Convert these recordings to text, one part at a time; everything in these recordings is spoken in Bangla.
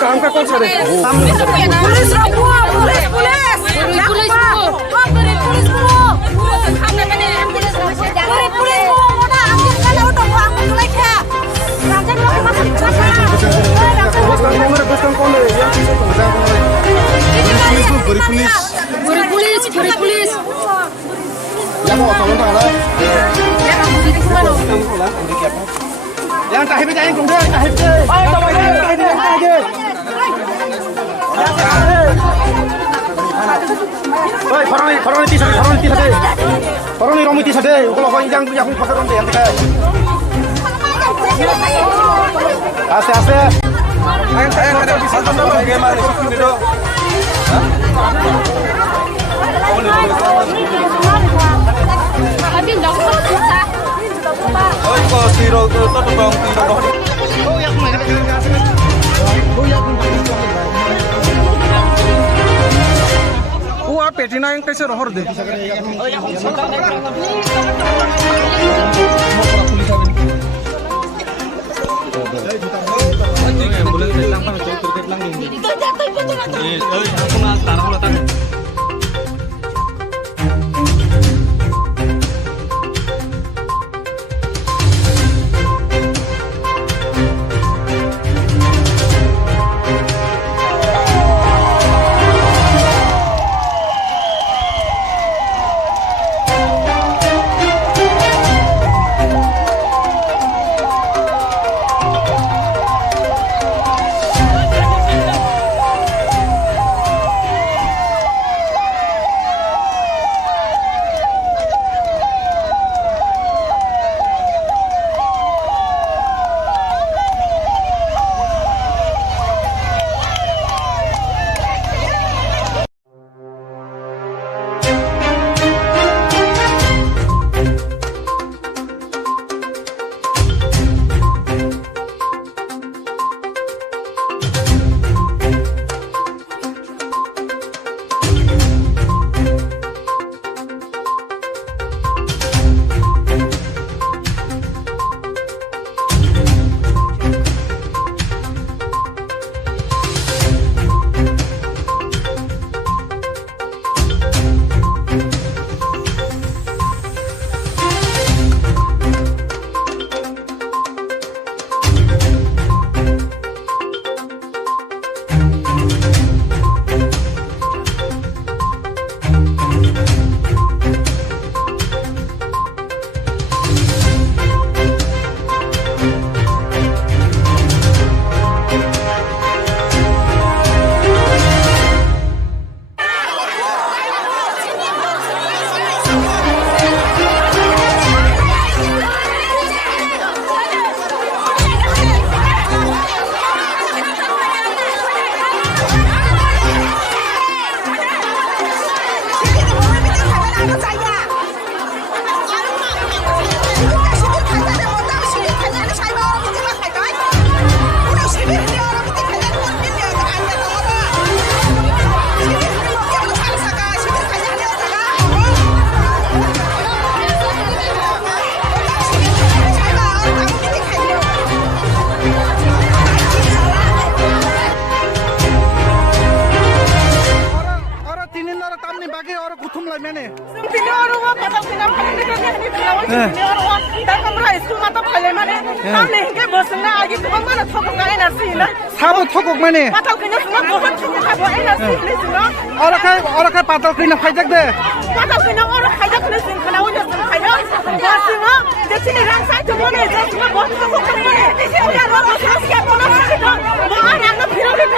काम का कौन सा रे? पुलिस रोको, पुलिस पुलिस पुलिस पुलिस हमने मैंने पुलिस को मोटा अंदर का लौटो को आपको बुलाई क्या राजन लोग मत बस कौन है यार? Police yang mau kamu tak ada yang tak hebat yang kau dah tak hebat oi faroni ti sade faroni romi ti sade kalau kau yang punya aku pakai ronde yang tak aste saya ada bisa tonton bagaimana ini dong ôi có tiro tôi tốt bông tiro đó ua petina yang kaisa rohor de ambulans lang pa cricket lang din aku na tanah ko lang 수마다 팔레만에 남네 hin게 벗으나 아기 그것만은 터벅나 에너지나 사보 토곡만이 바탕 그냥 수마 뭐가 터벅하고 에너지는 수마 어라칼 바닥 그냥 활짝대 바탕 그냥 얼어 가자 그래 수 있구나 오셨으면 가자 벗으면 대신에 랑사이트 보내줘 수마 뭐 터벅하고만에 우리가 너 벗으면 보내주시고 뭐 안하는 필요해도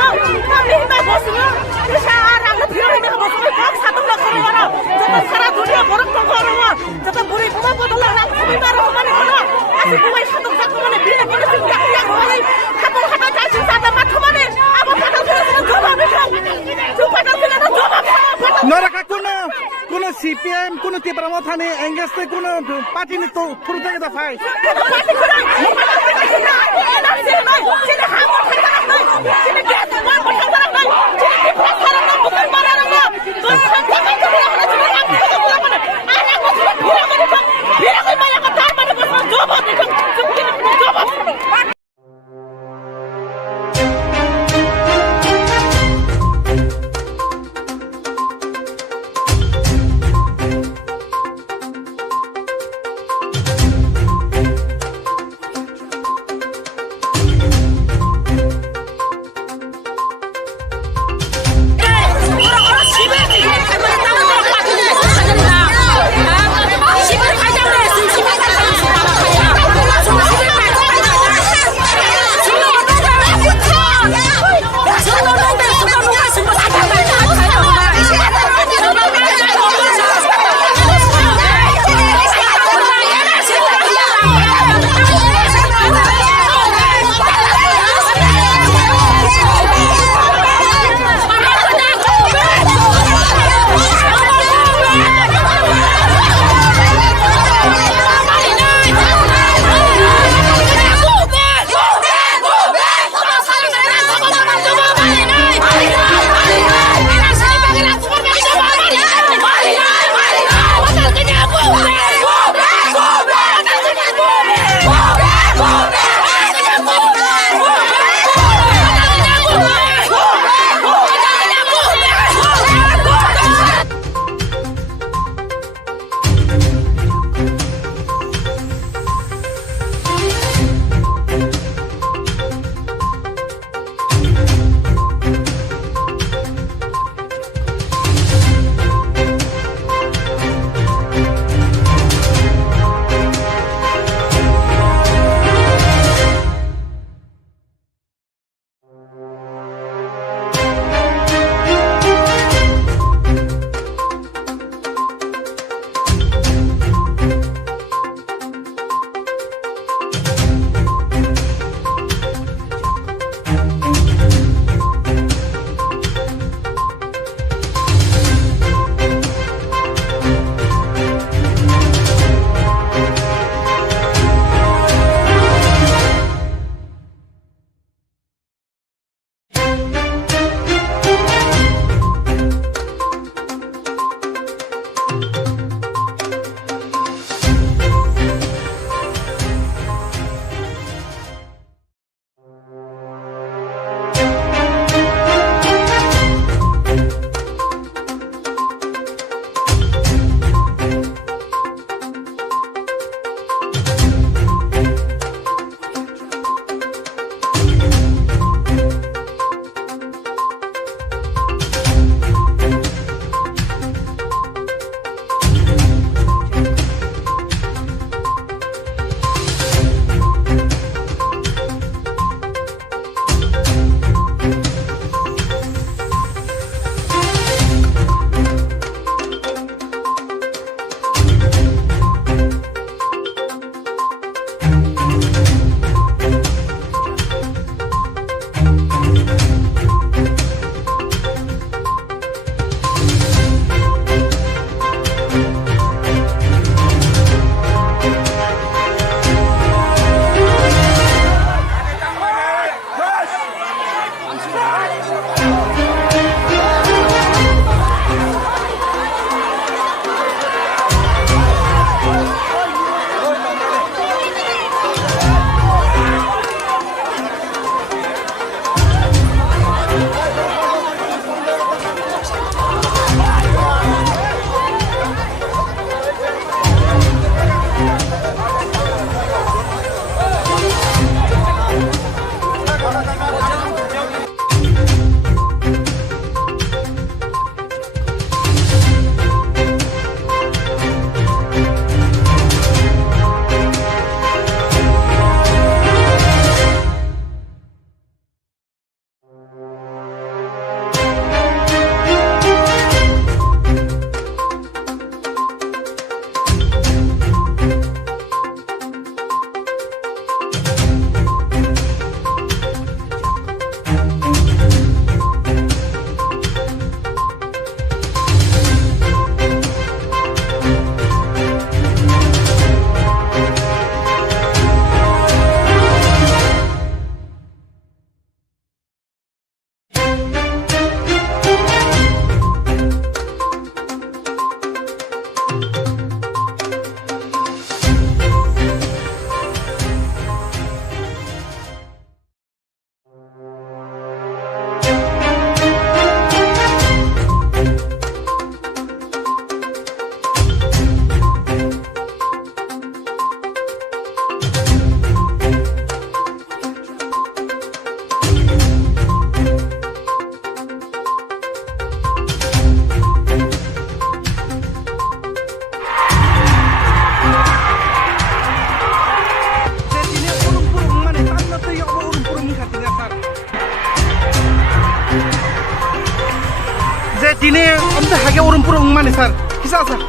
남네 힘만 벗으면 그래서 안하는 필요해도 벗으면 꼭 사동나 걸어가라 저거 살아 두려 버럭 걸어와 저거 물이 그만 보달라 구미 바로 그만해 걸어 아직 그만이 사동 잡고만해 밀려 버렸으면 야 그만해 한번 하다 다시 사다 맞춰만해 아무 바닥 들었으면 저 바닥 들면 저 바닥 너라카 kuno CPM kuno tipramo thani engeste kuno party ni to project da fai 집에 kita hage orang pura mani sar kisa sar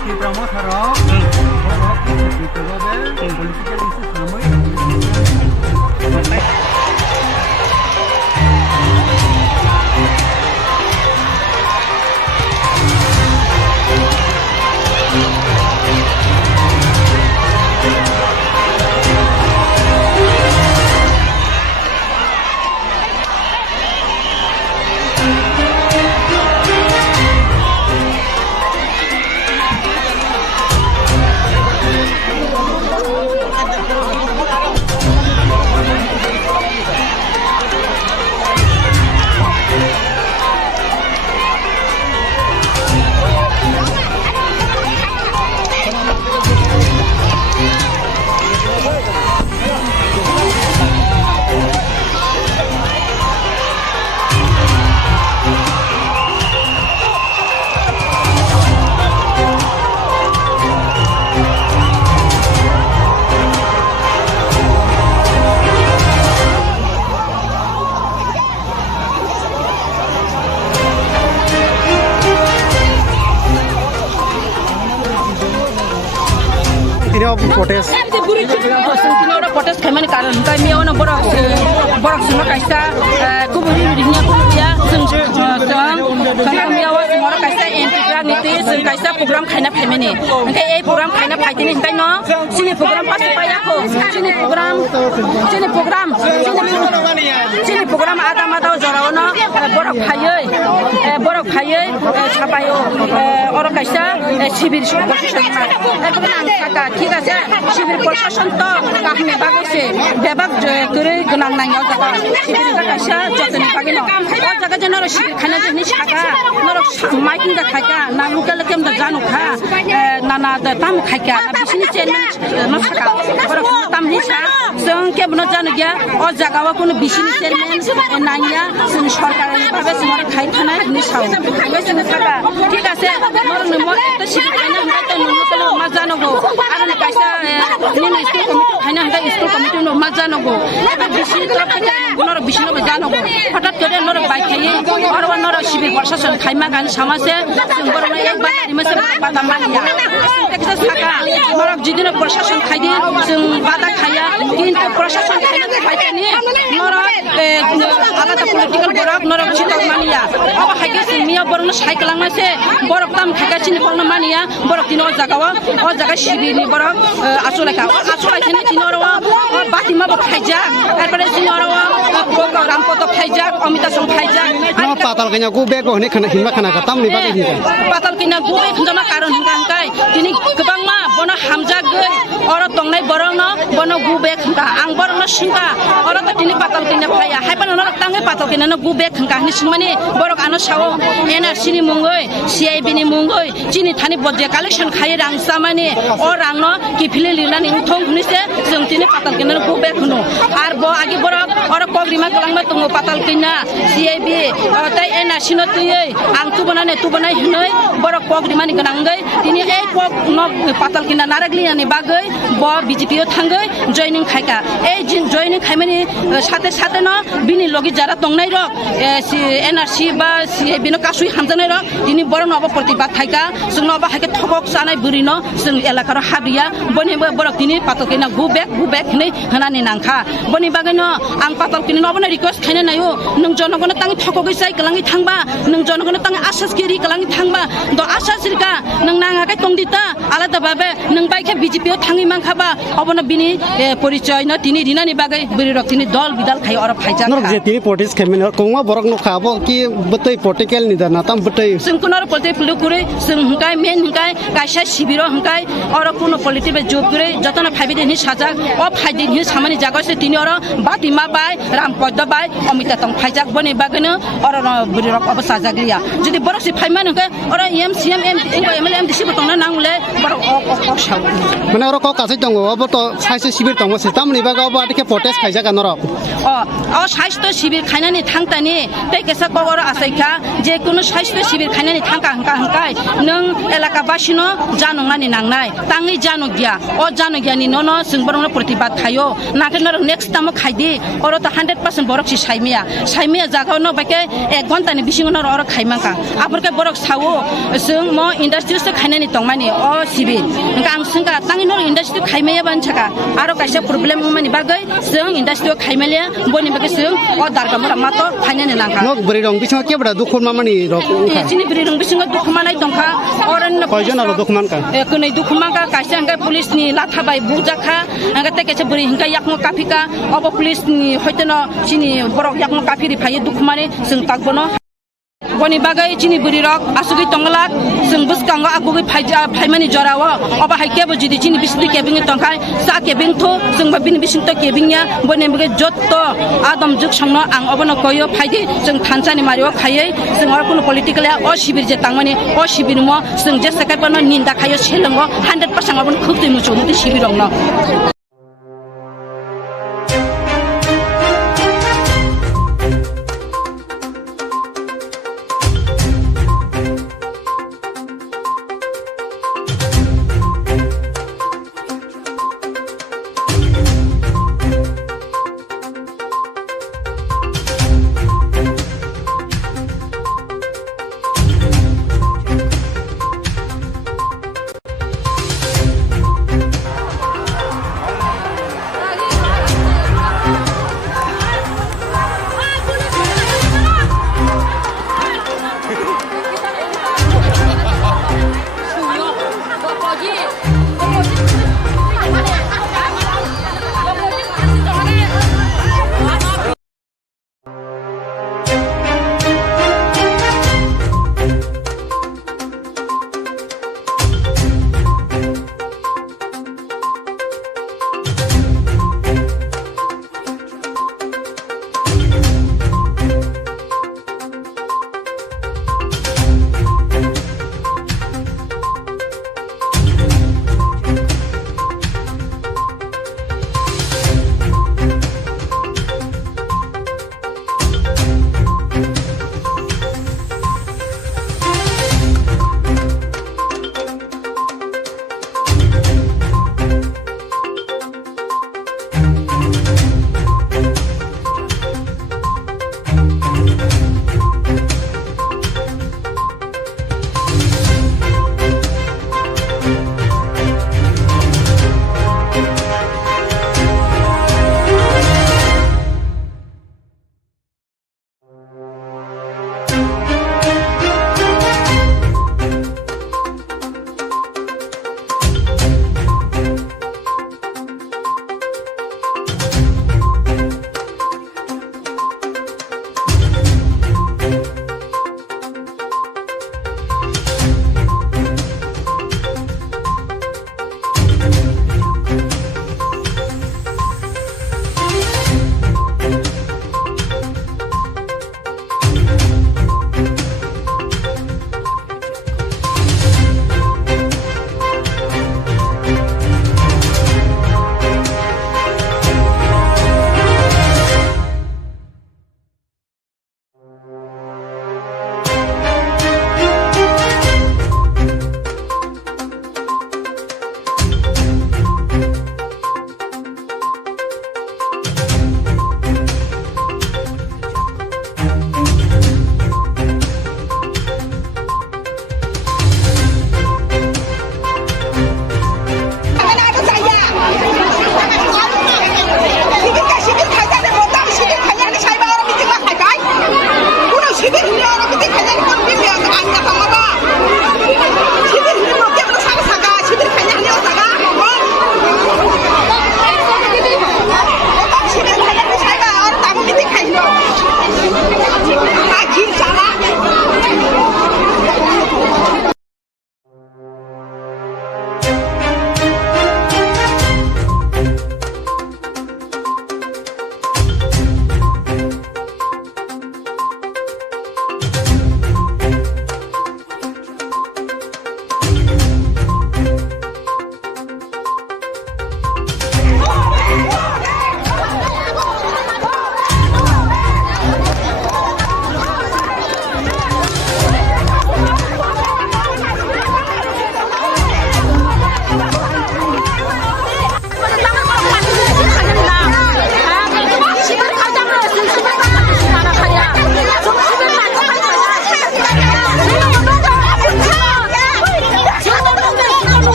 Di promo sarok itu be political isu samai Ini apa protes? Protes kami karena kami orang borok semua kaisa kuburi dirinya kubia kami awak semua kaisa integral niti kaisa program kaina family ini program kaina family ini no sini program pas supaya aku sini program ada jarawana borok kaya sapayo orang kaisa sibir ঠিক আছে শিবির প্রশাসন তো কাহিনী বাগেছে বেবাক করে গনাং নাঙ্গা জায়গা শিবির কাছে যতনি বাগে না ও জায়গা যেন শিবির খানা জিনিস থাকা নর মাইকিং দা খাকা না লুকালে কেম দা জানো খা নানা দা তাম খাকা বিসিনি চেয়ারম্যান ন থাকা বড় তাম নিসা जों केबनो जानो गया ओ जागावा कोनो बिसिनि चेयरमैन नांगिया जों सरकारनि भाबे जों खाइ थानाय नि साव बेसिन थाका ठीक আছে नरनो म त शिबिर खाना हमका त नुनो त मा जानगो आरो कायसा नि स्कुल कमिटि खाना हमका स्कुल कमिटि नो मा जानगो एबा बिसिनि तरफ नर बिसिनो जानगो हठात करे नर बाइ खाइ अरवा नर शिबिर प्रशासन खाइमा गान समासे जों बरनो एक बारी मसे बादा मानिया एकसा थाका नर जिदिन प्रशासन खाइदि जों बादा खाया কিন্তু প্রশাসন খাইনাতে খাইতেনি নর আলাদা পলিটিক্যাল বরক নর চিতক মানিয়া আবা হাইকে সিমিয়া বরন সাইকেলাংনাছে বরক তাম খাইগাছিনি পলন মানিয়া বরক দিন ও জায়গা শিবিরনি বরক আসলাইখা আসলাইখানি তিনরওয়া বাতিমা বরক খাইজা তারপরে তিনরওয়া রামপদ খাইজা অমিতা সং খাইজা Nama patal kanya ku bek ko ni khana hinma khana ka tamni bagi ni. পাতাল কিনা গুবে খঞ্জনা কারণ হিংকাই তিনি গোবাং মা বন হামজাগৈ অর তংনাই বরন বন গুবে খংকা আং বরন সিংকা অর ত তিনি পাতাল কিনা ফায়া হাইপান নর তাঙ্গে পাতাল কিনা গুবে খংকা নি সিংমানি বরক আনো সাও এনআরসি নি মুঙ্গৈ সিআইবি নি মুঙ্গৈ চিনি থানি বজে কালেকশন খাই রাংসামানি অ রাংন কিফিলে লিরনানি উথং হুনিছে जों তিনি পাতাল কিনা গুবে খনো আর ব আগে বরক অর কগ্রিমা গলাংমা তঙ্গ পাতাল কিনা সিআইবি তাই এনআরসি ন তুই আং তুবনানে তুবনাই হনৈ বরক কগ্রিমানি গনাঙ্গৈ তিনি এই কক ন পাতাল কিনা নারাগলিয়ানি বাগৈ ব বিজেপিও থাঙ্গৈ জয়নিং খাইকা এই জয়নিং খাইমানি সাথে ন বিনি লগি যারা তংনাই রক এনআরসি বা সিআইবি ন কাসুই হামজানাই রক তিনি বড় নব প্রতিবাদ থাইকা जों নব হাইকে ঠকক জানাই বুরি ন जों এলাকার হাবিয়া বনি বরক তিনি পাতাল কিনা গুবেক হनै হনানি নাংখা বনি বাগৈ ন আং পাতাল কিনা নবনে রিকোয়েস্ট খাইনে নাইও नों जनगण तांग ठकगै साइ कलांगि थांबा नों जनगण तांग आसासगिरि कलांगि थांबा द आसासरिका नों नाङाकै तंदिता आलादा भाबे नों बाइखे बिजेपियाव थाङि मांखाबा अबन बिनि परिचय न तिनि दिनानि बागै बिरि रक तिनि दल बिदाल खाइ अर Pfizer Nor je tini protes khamen kongma borok no khabo ki betai political ni dana tam betai. जों कुनर पलटे फुलु कुरै जों हंकाय मेन हंकाय कायसा शिबिर हंकाय अर कुनो पलिटिबे जोब कुरै जतना फाइबे नि साजाक अ फाइदे नि सामानि जागासे तिनि अर बातिमा बाय रामपद बाय अमिता तंग फाइजाक बने बागैनो अर बिरि रक अब साजागलिया जदि बरसि फाइमान हंकाय अर एमसीएम एमएलए एमडीसी बतंना नांगले बर अ Sao Mana oro ko kasai tongo abo to saise sibir tongo se tamni baga ba দেখে প্রটেস্ট খাইজা কেন রক স্বাস্থ্য শিবির খাইনানি থাংতানি পেকেসা কবর আসাইখা যে কোনো স্বাস্থ্য শিবির খাইনানি থাংকা হাंका হাंकाय নং এলাকাবাসীনো জানংনানি নাংনাই তাङै জানো গিয়া জানো গিয়ানি নন जोंबरनो प्रतिबाद खायो नाखिनर नेक्स्ट टाइम खाइदि अर त 100% बरक सि साइमिया जागावनो बाके 1 घन्टानि बिसिङनो अर खाइमाका आफरके बरक सावो जों म इन्डास्ट्रिसो खाइनानि तंमानि शिबिर आं जोंगा ताङैनो इन्डास्ट्रि खाइमाया बानछाका आरो काइसे प्रब्लेम मानि बागै जों इन्डास्ट्रि खाइमाले बनि बाके जों दारगामरा मातो खाइनानि नांखा नक बरि रं बिसिङ केबरा दुखुन मामानि रक चिनि बरि रं बिसिङ दुखुमानाय दंखा अरन कयजन आरो दुखुमानका कनै दुखुमानका काइसे अंगा पुलिसनि लाथाबाय बुजाखा अंगा तेकेसे बरि हिंका याकमो काफिका अब पुलिसनि हयतनो चिनि बरक याकमो काफिरि फायो दुखुमाने जों ताकबनो बनि बागै चिनि बरि रक आसुगै तंगला जों बुसकांगा आगुगै फाइमानि जराव अब हाइकेबो जिदि चिनि बिसिनि केबिङ तंखाय सा केबिङ थो जों बिनि बिसिं त केबिङया बनि बागै जत्त आदम जुग संनो आं अबनो कयो फाइदि जों थानसानि मारियो खायै जों आरो कुनो पलिटिकल अ शिबिर जे तांमानि अ शिबिर म जों जे सकायपनो निन्दा खायो सेलंगो 100% अबनो खुबदै मुचोनि शिबिर रंनो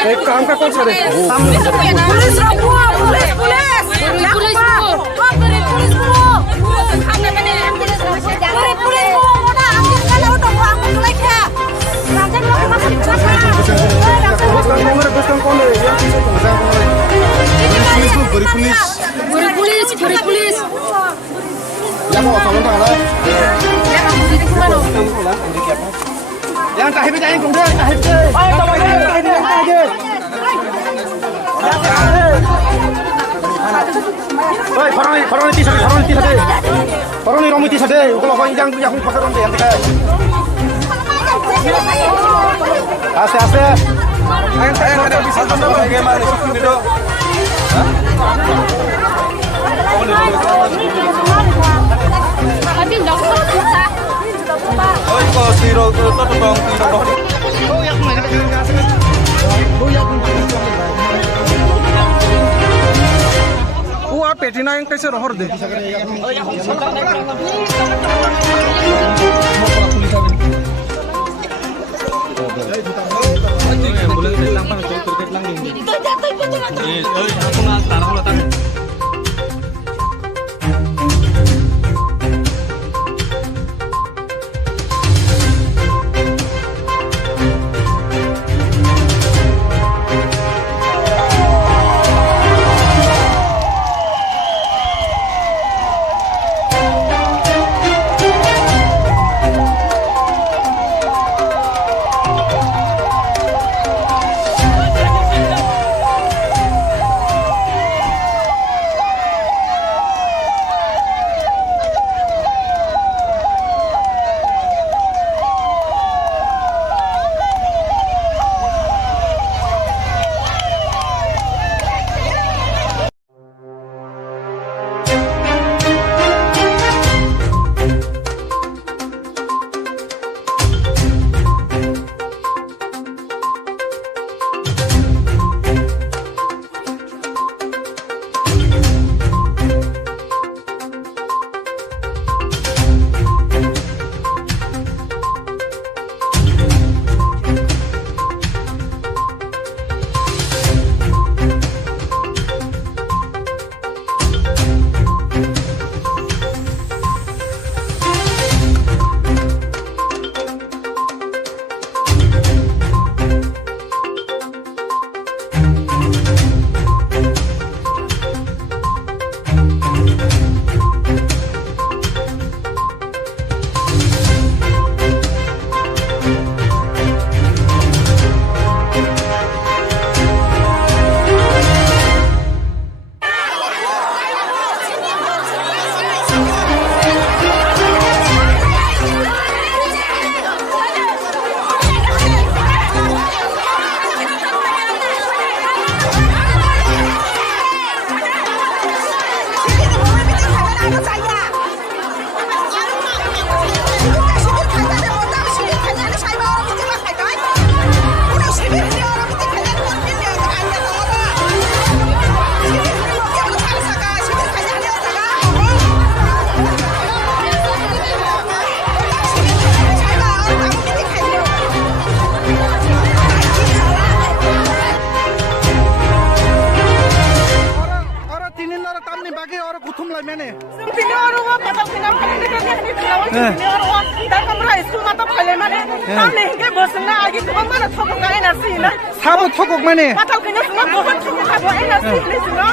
काम का कौन सा रे पुलिस रखो पुलिस पुलिस पुलिस पुलिस हमने मैंने पुलिस पुलिस मोटा अंदर का लौटो हमको चलाई क्या राजन लोग मत बस कौन है यार पुलिस या mau sama tak lah yang tak hebat yang kemudian tak hebat oi farang ti sade farang ni romu ti sade kalau kau yang pasar orang yang dekat aste ada bisa tanda bagaimana ini dok oi ko siro to bang siro oh yang mana Wah, petina yang kaisa rohor deh. Sabo thokok mane. Patal kena semua bukan thokok apa energi ini semua.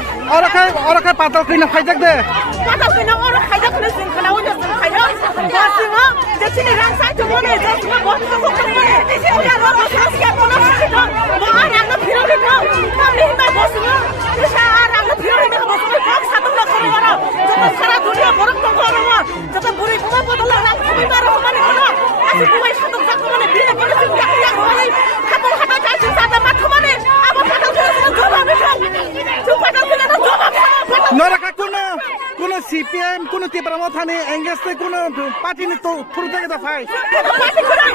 Orang kan patal kena khajak deh. Patal kena orang khajak kena sing kena udah semua khajak. Buat semua, jadi ni rang saya tu mana, jadi semua buat thokok kena. Ini udah orang semua siap orang semua. Bukan orang nak pilih itu. Kami kita buat semua. Ini orang nak pilih itu buat semua. Kau satu nak kau orang. Jangan salah dunia orang tu kau orang. Jangan buri bukan patal orang. Kami baru kemana mana. Asyik buat satu tak kemana. Bila kau sing tak yang kau. Kamu kata cacing sada mat kemana? Apa patal kena semua jawab betul. Jawab patal kena jawab. Nora কোনো সিপিএম কোনো তীব্রমা থানে এঙ্গেজতে কোনো পার্টি নি তো ফুরু থেকে দা ফাই পার্টি করে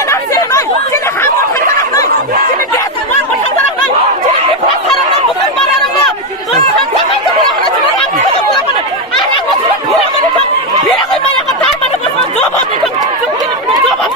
এনার্জি নাই যেটা হামর খাতা নাই যেটা গ্যাস মার বসা করা নাই যেটা ডিফারেন্স করা নাই বুকার মারা না তো সংখ্যা কত বড় আমরা যেটা রাখ করা মানে আর এক বছর ভিড়া কই মারা কথা মানে বসা জবাব দিতাম জবাব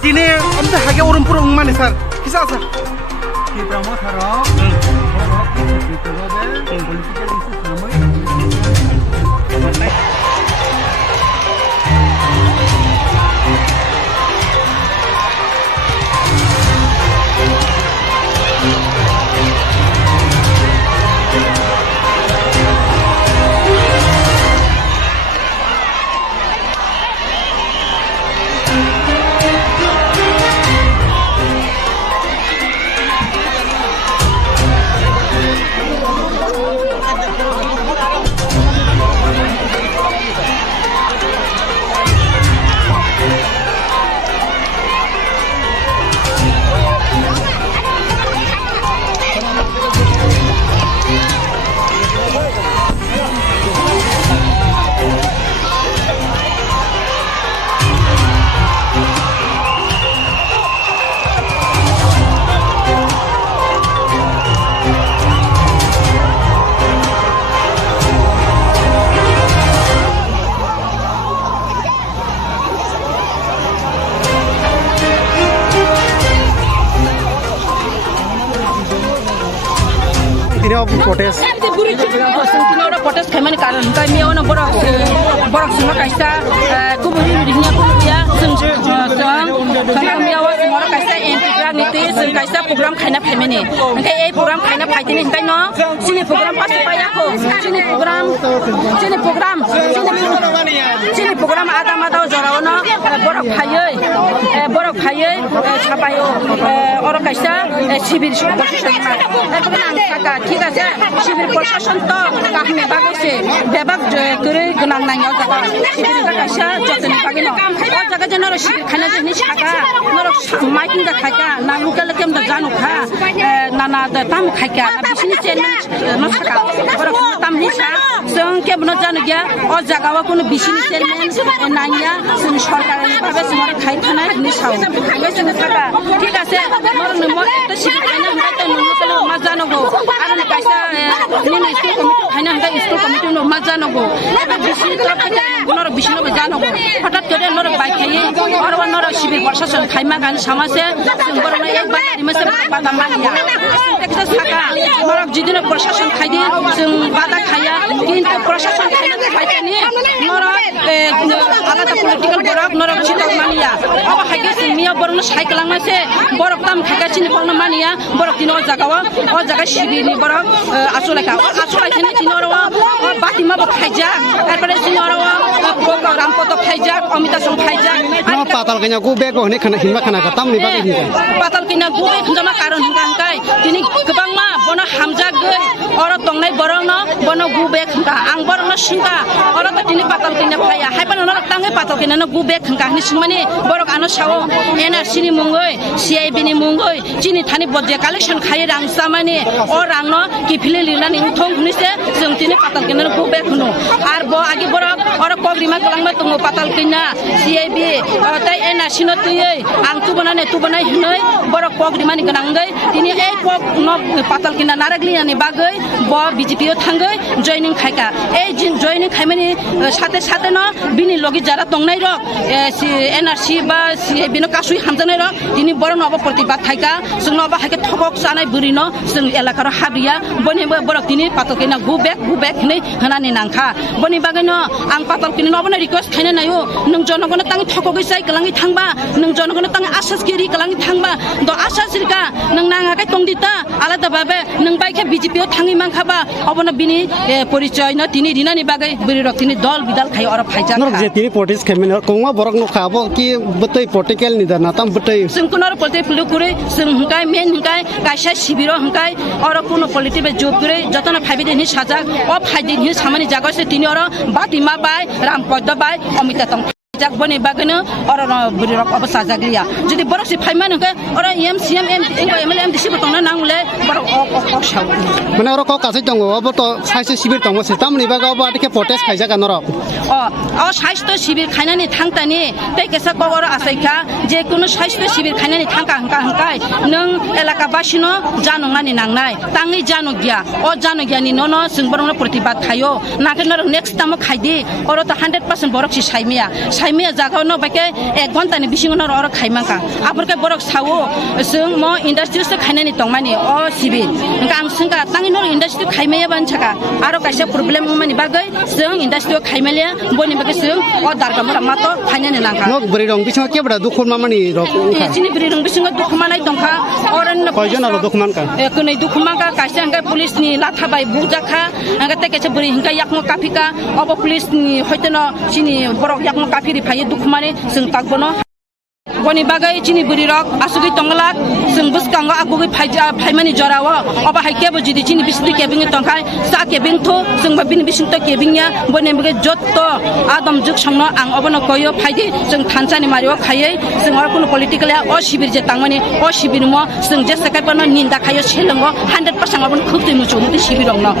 Dini amda hage urun purung mane sar kisa sar Di promotorok borok itu lobe political isu namai Dini of protest protest kami karon kami orang borok semua kaisa kuburi dunia kubia kami awak semua kaisa integral niti kaisa program kaina family kai program kaina faitini kai no sini program pas supaya ko sini program ada jarawana borok phayoi chapayo orang kaisa civil ঠিক আছে শিবির প্রশাসন তো কাহিনী বাগাইছে বেবাক করে গোনাং নাঙ্গাও জায়গা শিবির কাইসা যতনি বাগিন ও জায়গা যেন শিবির খানা জিনিস থাকা নর মাইকিং দা খাকা না লুকালে কেম দা জানো খা নানা দা তাম খাকা বিশনি চেয়ারম্যান ন থাকা বড় তাম নিছা जों केबनो जानो गया ओ जागावा कोनो बिसिनि চেয়ারম্যান नांगिया जों सरकारनि भाबे समर खाइ थानाय निसाव बेसन थाका ঠিক আছে मोर नमो तो शिबिर खाना हमका तो नमो तो मा जानगो आरो काइसा नि स्कुल कमिटि खाना हमका स्कुल कमिटि न मा जानगो एबा बिसिनि तरफ खाइ नर बिसिनो जानगो हठात करे नर बाइक खाइ और नर शिबिर प्रशासन खाइमा गान समासे जों बरना एक बारी मसे बादा मानिया एकटा थाका नर जिदिन प्रशासन खाइदि जों बादा खाया কিন্তু প্রশাসন খাইতে খাইতেনি নর আলাদা পলিটিক্যাল বরক নর চিন্তা মানিয়া আবা হাইগে মিয়া বরন সাইকেল লাংমাছে বরক তাম খাইগাছিনি পলন মানিয়া বরক দিন ও জায়গা শিবিরনি বরক আসলাইকা আসলাইতেনি দিনর বাতিমা খাইজা তারপরে দিনর প্রোগ্রাম কত খাইজা Amita song Faiza no patal kanya ku be ko ne khana hinma khana ka tam ni ba ni patal kina gubai khunjama karon hingkai tini kebang ma bono hamja gei oro tongnai borong no bono gubai khungka ang borong no singka oro to tini patal kina phaya haipan no tangai patal kina no gubai khungka ni singmani borok ano sawo NRC ni mungoi CIB ni mungoi tini thani bodje collection khai rang samani o rang no ki phile lilani uthong hunise jeng tini patal kina no gubai khunu ar bo agi borok oro kogrima kalangma tungo patal kina CIB tai NRC no tuyei ang tu banane tu banai hinoi borok kogrima ni ganangai tini ei kog no patal kina naragli ani bagai bo BJP o thangai joining khaika ei joining khaimani sate sate no bini logi jara tongnai rok NRC ba CIB no kasui hamjanai rok tini boro no प्रतिबाद थाइका जों नबा हाके थबक जानाय बुरिनो जों एलाकार हाबिया बनि बरक दिनि पातल किना गु बेक नै हनानि नांखा बनि बागैनो आं पातल किनि नबा रिक्वेस्ट खायनो नायो नों जनगण तांनि थकगै साइ गलाङि थांबा नों जनगण तांनि आसासगिरि गलाङि थांबा द आसासगिरिका नों नाङाकै तंदिता आलादा बाबे नों बाइके BJP ओ थाङि मांखाबा अबनो बिनि परिचय न तिनि दिनानि बागै बुरि रक तिनि दल बिदाल खाय अर फाइजा नर जे तिनि पलिटिक्स खेमेन कोंगा बरक न खाबो कि बतै पोलिटिकल नि दना तम बतै जों कुनर पलिटिक पुलुकुरै जों हंकाय मेन हंकाय कायसा शिबिर हंकाय अर कुनो पलिटिक जोबकुरै जतना फाइबिदिनि साजाक अ फाइदिनि सामानि जागसे तिनि अर बातिमा बाय रामपद बाय अमिता तंग जाक बनि बागैनो अर बुरि रक अबसा जागलिया जदि बरकसि फाइमान हंकाय अर CM MLM दिसि बतंना नांगले बरक अ साव माने अर क कासै दङ अब त साइसे शिबिर दङ से तामनि बागा अब आटिके पटेस खाइजागा नर अ साइस्थ शिबिर खायनानि थांतानि तै केसा कवर आसाइका जे कुनो साइस्थ शिबिर खायनानि थांका हंकाय नों एलाका बासिनो जानंनानि नांनाय ताङै जानो गिया अ जानो गियानि न जों बरंनो प्रतिबाद खायो नाकेनर नेक्स्ट टाइम खायदि अर त 100% बरकसि साइमिया जागाव न बाके 1 घन्टानि बिसिङनो अर खायमाका आफोरके बरक सावो जों म इन्डास्ट्रिसो खायनानि तंमानि अ शिबिर गां संगा ताङै नर इन्डास्ट्रि खायमाया बानछाका आरो कायसे प्रब्लेम मानि बागै जों इन्डास्ट्रि खायमालिया बनि बागै जों अ दारगामरा मातो खायनानि नांका न बुरि रं बिसिङ के बडा दुखुर मामानि रक चिनि बुरि रं बिसिङ दुखमानाय दंखा अरन कयजन आरो दुखमान का कुनै दुखमाका कायसे हंगा पुलिसनि लाथाबाय बुजाखा हंगा तेकेसे बुरि हंगा याकमो काफिका अब पुलिसनि होयतनो चिनि बरक याकमो काफि रिफायो दुखमाने जों ताकबनो बनि बागै चिनि बुरि रक आसुगै तंगलाक जों बुसकांगा आगुगै फाइमानि जराव अब हाइकेबो जिदि चिनि बिसनि केबिङ तंखाय सा केबिङ थो जों बा बिनि बिसिं त केबिङया बनि बागै जत्त आदम जुग संनो आं अबनो कयो फाइदि जों थानसानि मारियो खायै जों अर कुनो पलिटिकल अ शिबिर जे तांमानि अ शिबिर म जों जे सकायपनो निन्दा खायो सेलंगो 100% अबनो खुबति मुचो मुति शिबिर रंनो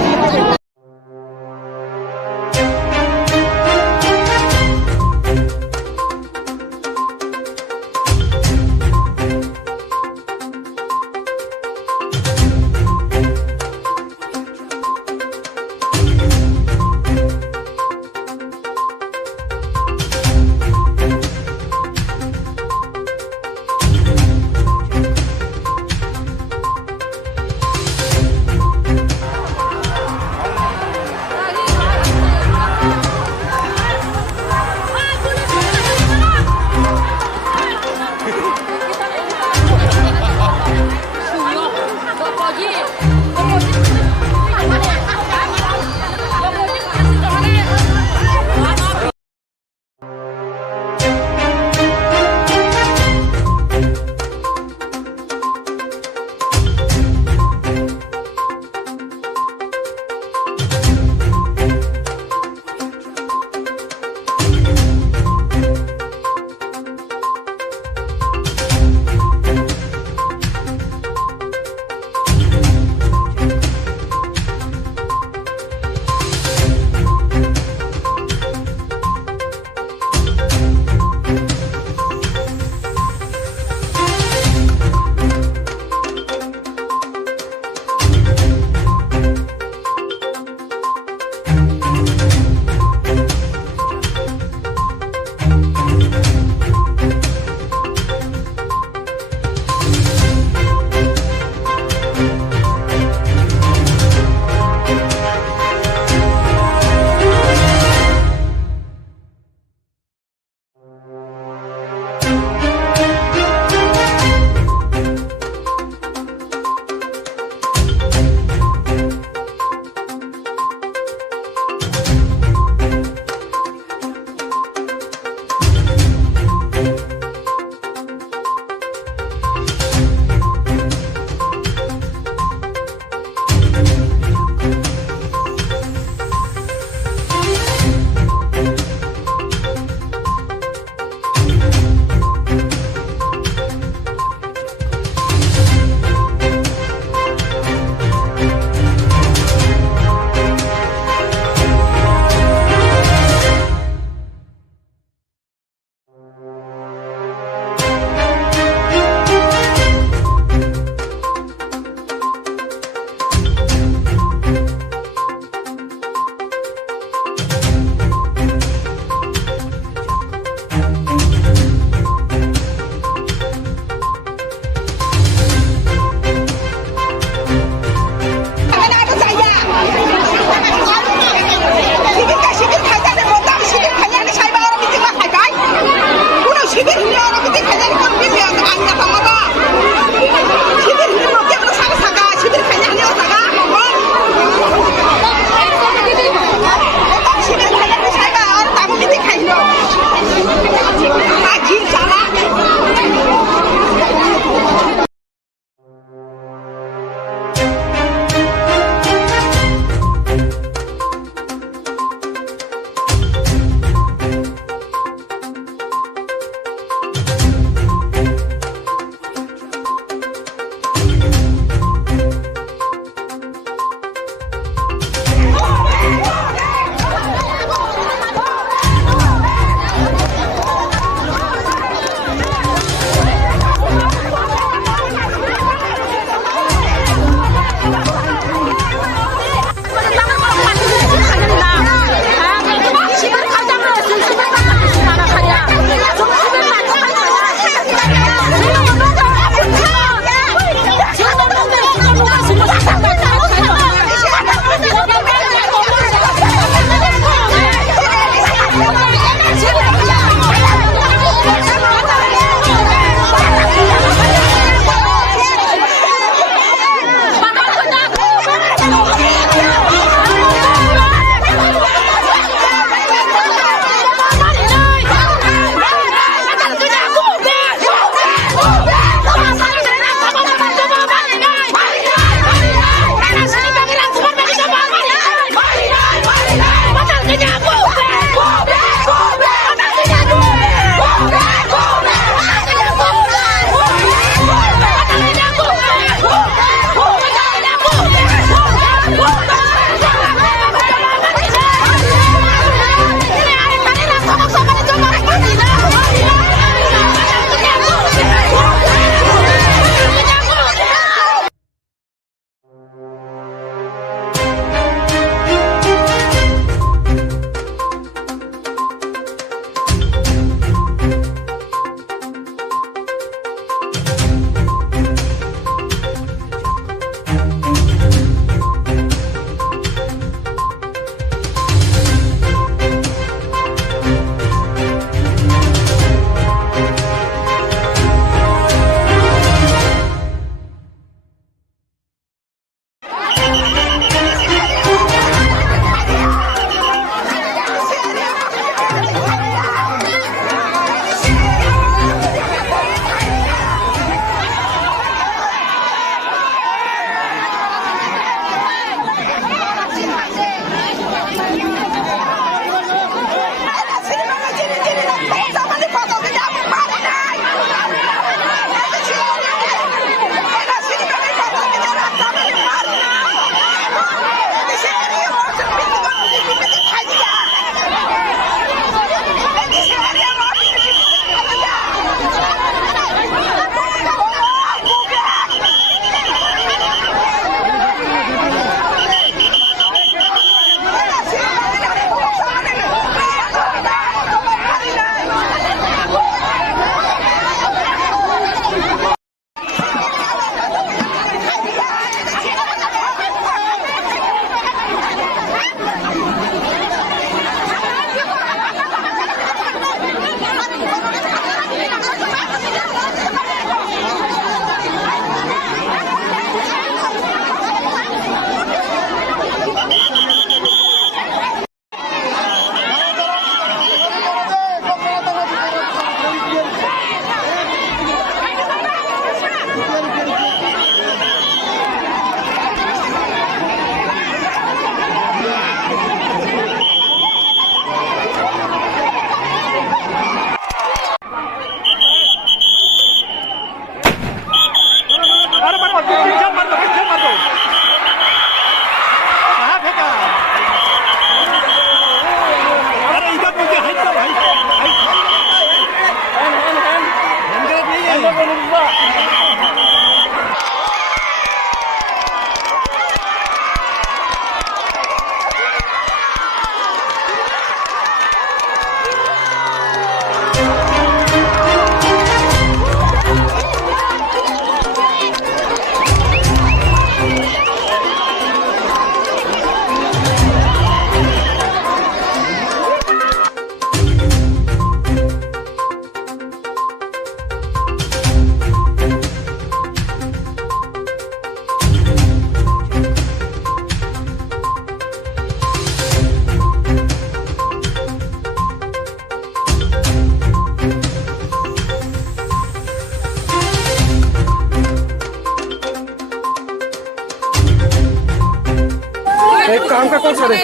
काम का कौन सा रे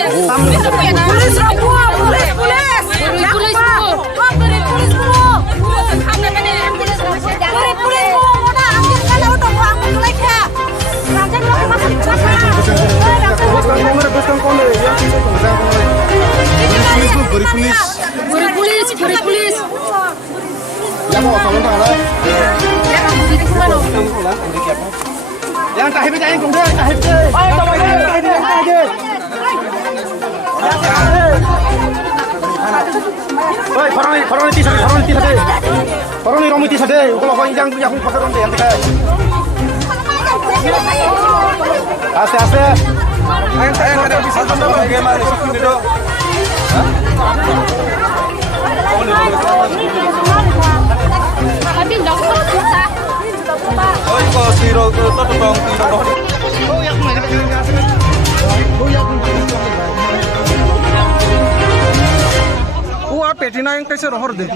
पुलिस रखो पुलिस पुलिस पुलिस पुलिस को हमने मैंने एम्बुलेंस पुलिस को मोटा अंकित कला उठो को अंकित को लेके राजा लोग मत मेरे दोस्त कौन है यार police ya mau sama mana yang tahib itu yang kemudian tahib itu oi farang ti sade farang romi ti sade kalau kau yang punya aku pakai ronde yang tekan ase ayo ada bisa tonton bagaimana seperti itu Habis dah kau susah. Oh, kau tiro tu tolong tiro dah. oh ya aku Wah, petina yang kaisa rohor deh.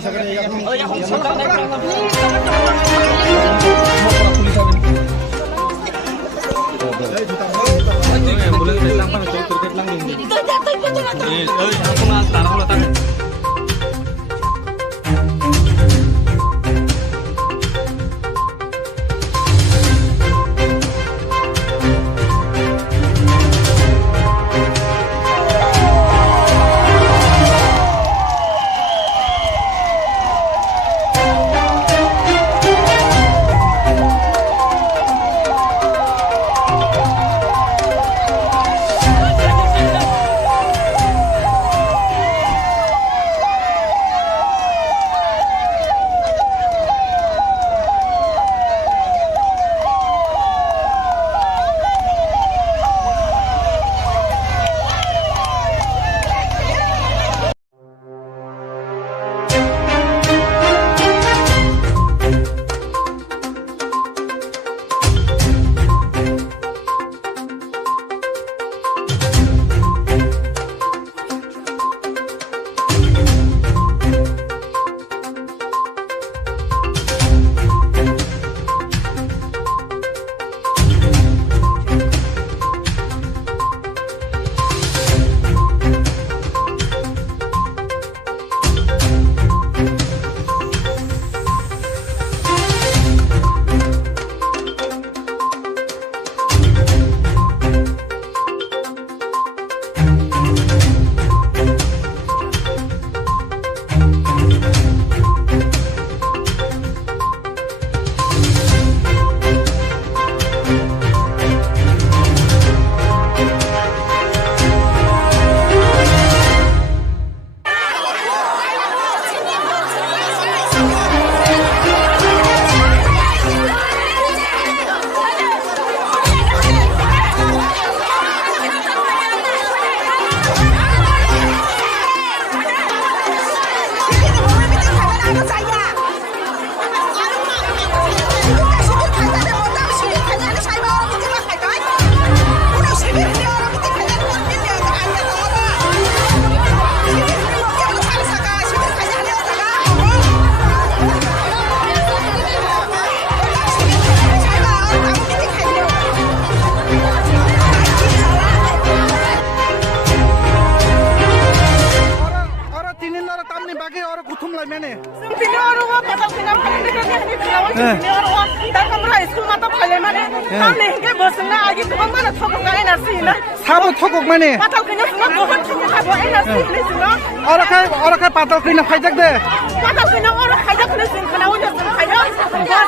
Sabo thokok mane. Patal kena semua bohong semua habo energi ini semua. Orang kan patal kena fajak deh. Patal kena orang kaya kena sih kena udah semua kaya.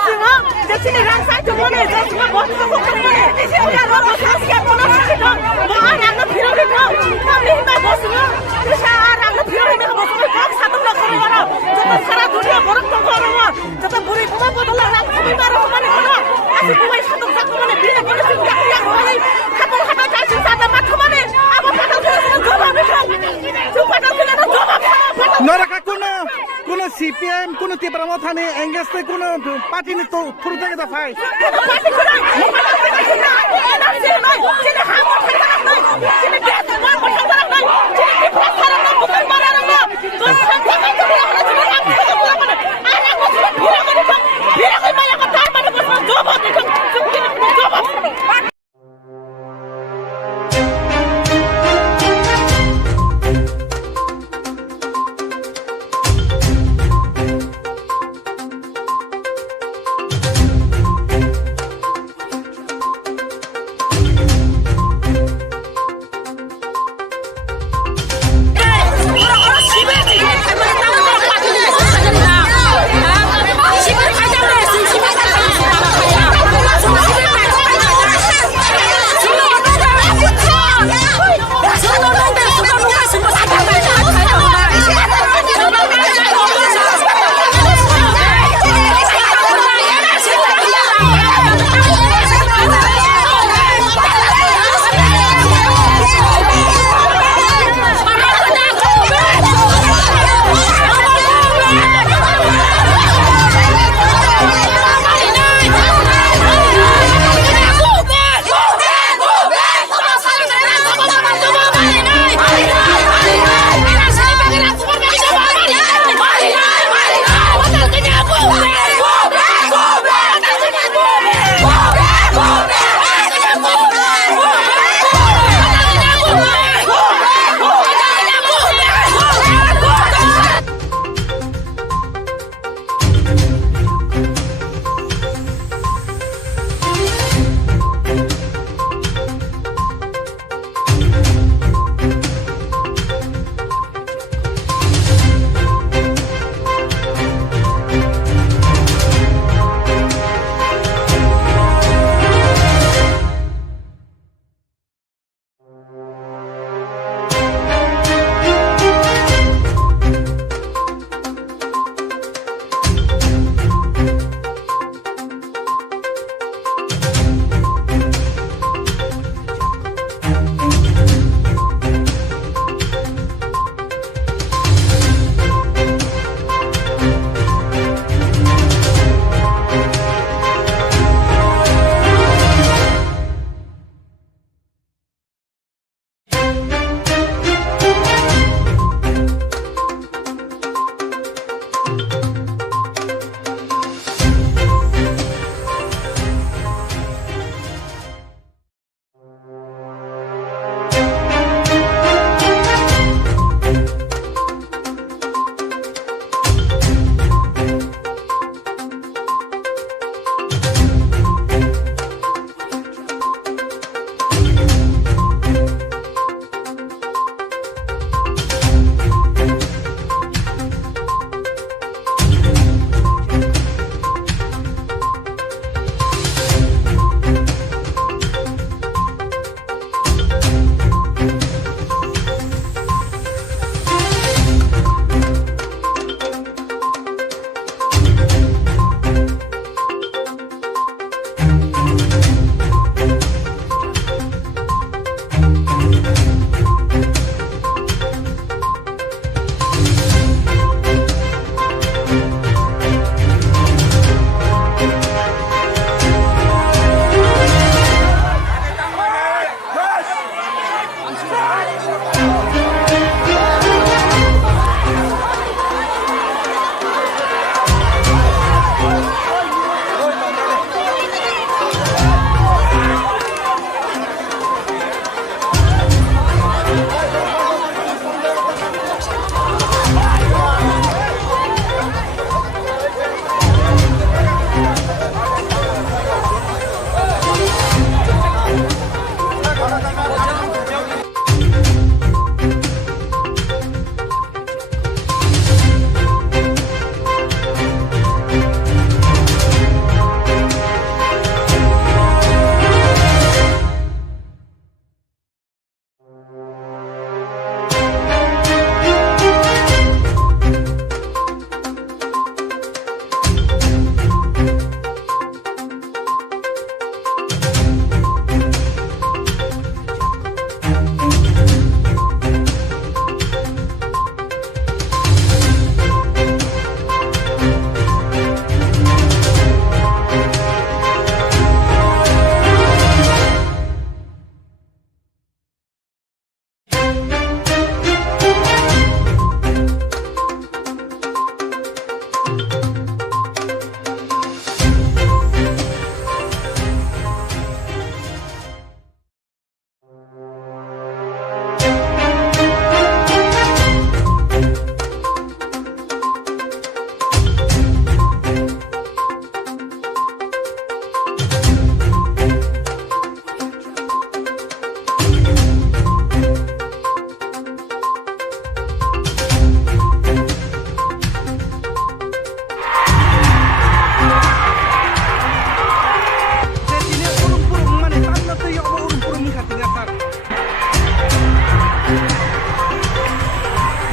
Semua jadi ni rangsa tu mana jadi semua bohong semua mana. Udah lo bohong siapa pun orang kita. Bohong orang kita kita. Kami kita bohong semua. Kita orang kita kita bohong semua. Satu nak kau orang. Jadi salah dunia bohong tu kau orang. Jadi buri pun bohong orang kami baru mana mana. Asyik buat satu satu mana bila mana sih kita yang mana. Kata kasih satu macam mana. Apa patal kena semua jawab betul. Tu patal kena tu jawab. Noraka kuna CPM kuna Tipramo thane engage te kuna party ni to thuru থেকে da phai. Party kuna. Energi নাই. Jadi hamur kita নাই. Jadi gas semua pasang barang নাই. Jadi pasang nak bukan barang nak. Terus sampai kita nak cuma nak bukan mana. Anak aku cuma bilang itu. Bilang itu malah kata mana pasang jawab itu. Jawab.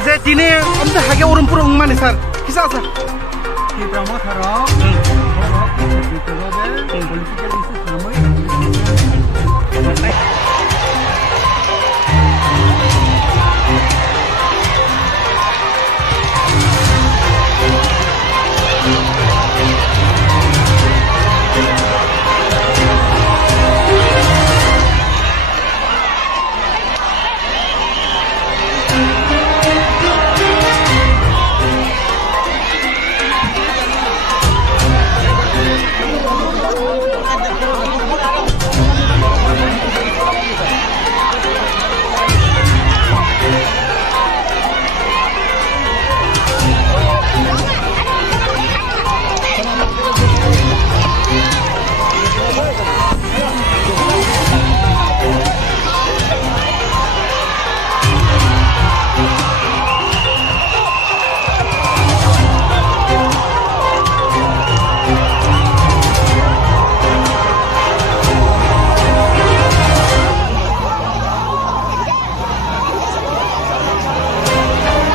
जे दिनै आमफ्राय हागे अरमपुर माने सार किसा आसा ती प्रमोद हरक बिकजोब पॉलिटिकल इश्यूज